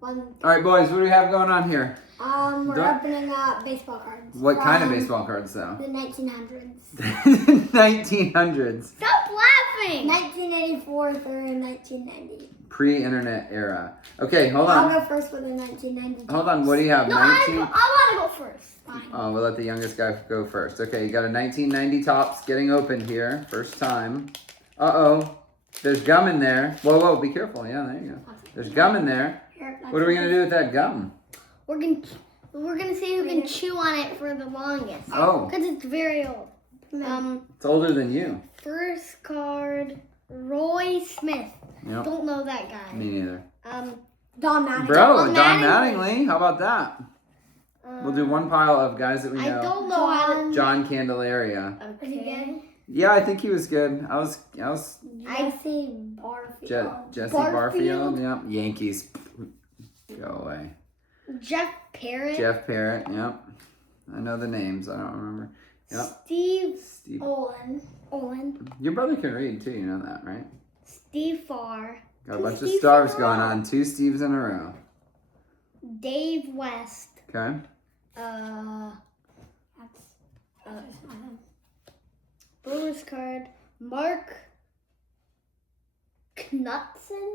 One. All right, boys, what do we have going on here? We're opening up baseball cards. What kind of baseball cards, though? The 1900s. 1900s. Stop laughing. 1984 through 1990. Pre-internet era. Okay, hold I'll on. go first with the 1990. Hold on, what do you have? No, I want to go first. Fine. Oh, we'll let the youngest guy go first. Okay, you got a 1990 Topps getting opened here. First time. Uh-oh. There's gum in there. Whoa, whoa, be careful. Yeah, there you go. There's gum in there. What are we going to do with that gum? We're gonna see who can chew on it for the longest. Oh. Because it's very old. It's older than you. First card, Roy Smith. Yep. Don't know that guy. Me neither. Don Mattingly. Bro, Don Don Mattingly. Mattingly. How about that? We'll do one pile of guys that we I know. don't know how to. John Candelaria. Is he Okay. good? Yeah, I think he was good. I was Jesse Barfield. Jesse Barfield. Barfield. Yep. Yankees. Go away. Jeff Parrott. Jeff Parrott. Yep. I know the names. I don't remember. Yep. Steve Steve. Olin. Your brother can read too. You know that, right? Steve Farr. Got a bunch of Steves stars in a going row. on. 2 Steves in a row. Dave West. Okay. Brewers card. Mark Knudsen.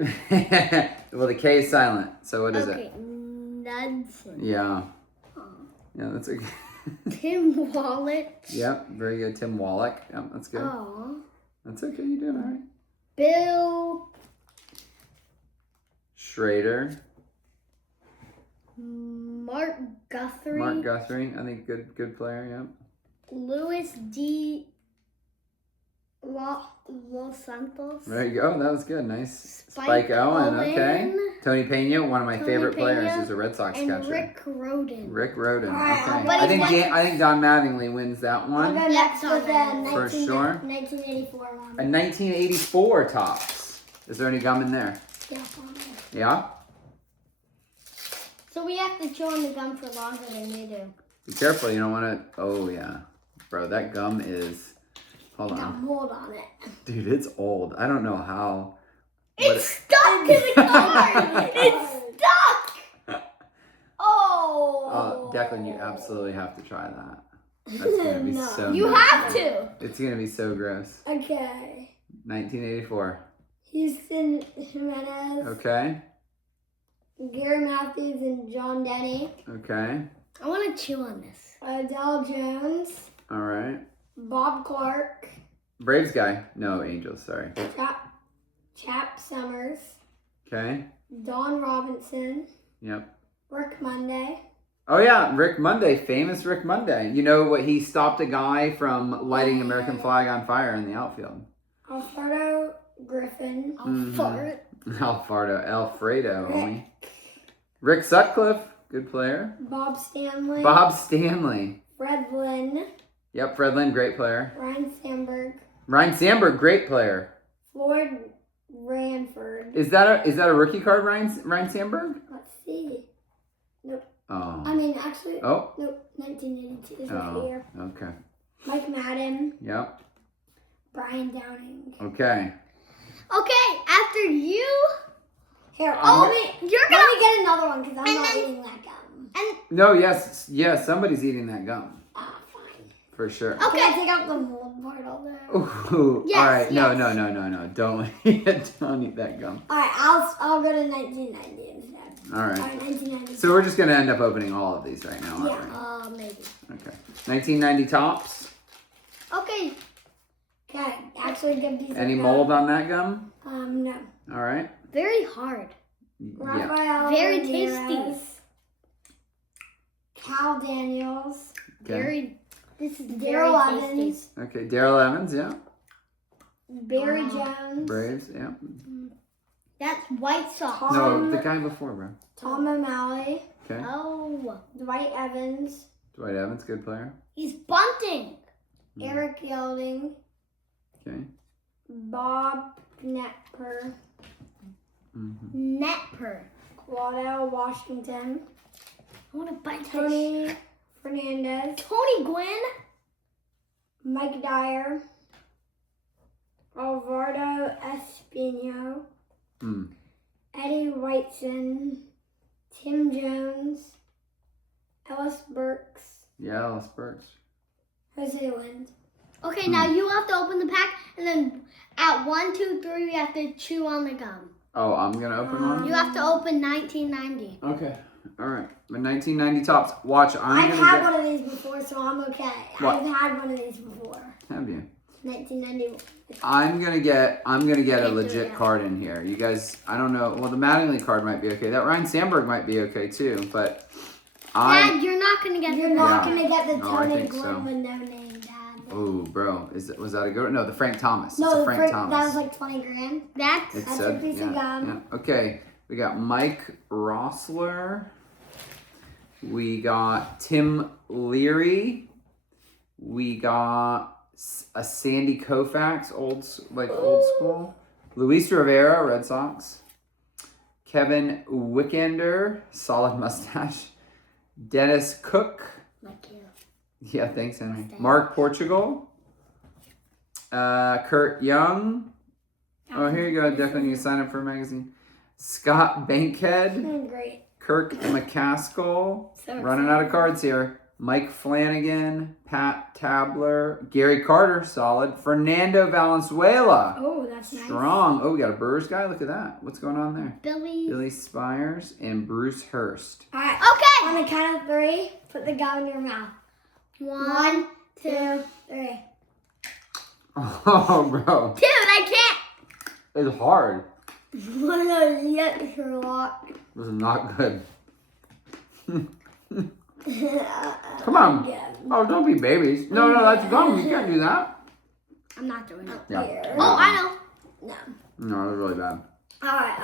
Well, the K is silent. So what is Okay, it? Knudsen. Yeah. Yeah, that's okay. Tim Wallet. Yep, very good. Tim Wallach. Yep, that's good. Oh. That's okay. You're doing all right. Bill Schrader. Mark Guthrie. Mark Guthrie. I think good player. Yep. Louis D. Los Santos. There you go. That was good. Nice. Spike Owen. Okay. Owen. Tony Pena, one of my Tony favorite players. Pena He's a Red Sox And catcher. Rick Roden. Rick Roden. Alright, Okay. but I think he's I think Don Mattingly wins that I'll one. go Yep, next with the For sure. 1984 one. A 1984 Topps. Is there any gum in there? Yeah, fine. Yeah. So we have to chew on the gum for longer than you do. Be careful. You don't want to. Oh yeah, bro. That gum is. Hold Got on, mold on it. dude. It's old. I don't know how. It's stuck to the card! It's stuck! Oh! Declan, you absolutely have to try that. That's gonna be No. so. You nasty. have to! It's gonna be so gross. Okay. 1984. Houston Jimenez, Okay. Gary Matthews, and John Denny. Okay. I want to chew on this. Adele Jones, All right. Bob Clark, Braves guy. No, Angels. Sorry. Chap Summers, Okay. Don Robinson, Yep. Rick Monday, Oh yeah, Rick Monday, famous Rick Monday. You know what? He stopped a guy from lighting the American flag on fire in the outfield. Alfredo Griffin, I'll Mhm. fart. Alfredo, homie. Rick Sutcliffe, good player. Bob Stanley, Bob Stanley. Fred Lynn, Yep, Fred Lynn, great player. Ryan Sandberg, Ryan Sandberg, great player. Floyd Ranford. Is that a rookie card, Ryan Sandberg? Let's see. Nope. Oh. I mean, actually, Oh. nope. 1982 is the Oh. year. Okay. Mike Madden, Yep. Brian Downing. Okay. Okay, after you. Here, Oh, let you're me gonna. get another one because I'm And not then- eating that gum. And No, yes, somebody's eating that gum Ah, fine. for sure. Can I okay, take out the mold part of it? Ooh, Yes, all right. No. yes. Don't don't eat that gum. All right, I'll go to 1990 instead. All right. 1990. So we're just gonna end up opening all of these right now, aren't Yeah. maybe. we? Okay. 1990 Topps. Okay, Okay, actually good piece Any of mold on that gum? No. All right. very hard. Yeah. Rafael Very Ramirez, tasty. Cal Daniels, Okay. Very. This is very Daryl tasty. Evans, Okay. Daryl Evans. Yeah. Barry Jones, Braves. Yeah. That's White Sox. No, the guy before, bro. Tom O'Malley, Okay. Oh, Dwight Evans, Dwight Evans, good player. he's bunting. Eric Yelding, Okay. Bob Knepper, Mm-hmm. Netper. Waddell Washington, I want to bite Tony Fernandez, Tony Gwynn. Mike Dyer, Alvaro Espino, Mm. Eddie Whiteson, Yellow spurts. Jose wins. Okay, now you have to open the pack, and then at 1, 2, 3, we have to chew on the gum. Oh, I'm gonna open one. You have to open 1990. Okay. All right. My 1990 tops. Watch. I've I'm had gonna one of these before, so I'm okay. What? I've had one of these before. Have you? 1991. I'm gonna get a Can't do legit it. card in here. You guys, I don't know. Well, the Mattingly card might be okay. That Ryan Sandberg might be okay too. But Dad, you're not gonna get You're the not Yeah. gonna get the No, I Tony think Gwynn so. with no name, Dad. oh, bro, was that a good? No, the Frank Thomas. No, it's a the Frank that Thomas. was like 20 grand. That's It That's said, a piece of gum. yeah. Okay, we got Mike Rossler. We got Tim Leary. We got a Sandy Koufax, old school. Luis Rivera, Red Sox. Kevin Wickender, solid mustache. Dennis Cook. like you. Yeah, thanks, Henry. Mark Portugal. Kurt Young. Oh, here you go, Declan. You sign up for a magazine. Scott Bankhead. Great. Kirk McCaskill. So Running out of cards here. Mike Flanagan. Pat Tabler. Gary Carter, solid. Fernando Valenzuela. Oh, that's nice. Strong. Oh, we got a Brewers guy. Look at that. What's going on there? Billy. Billy Spires and Bruce Hurst. All right. Okay. On the count of 3, put the gum in your mouth. 1, 2, 3. Oh, bro. 2. I can't. It's hard. What a yuck, Sherlock. This is not good. Come on. Yeah. Oh, don't be babies. No, that's gum. You can't do that. I'm not doing it. Yeah. Here. Oh, I know. No. No, that's really bad. All right.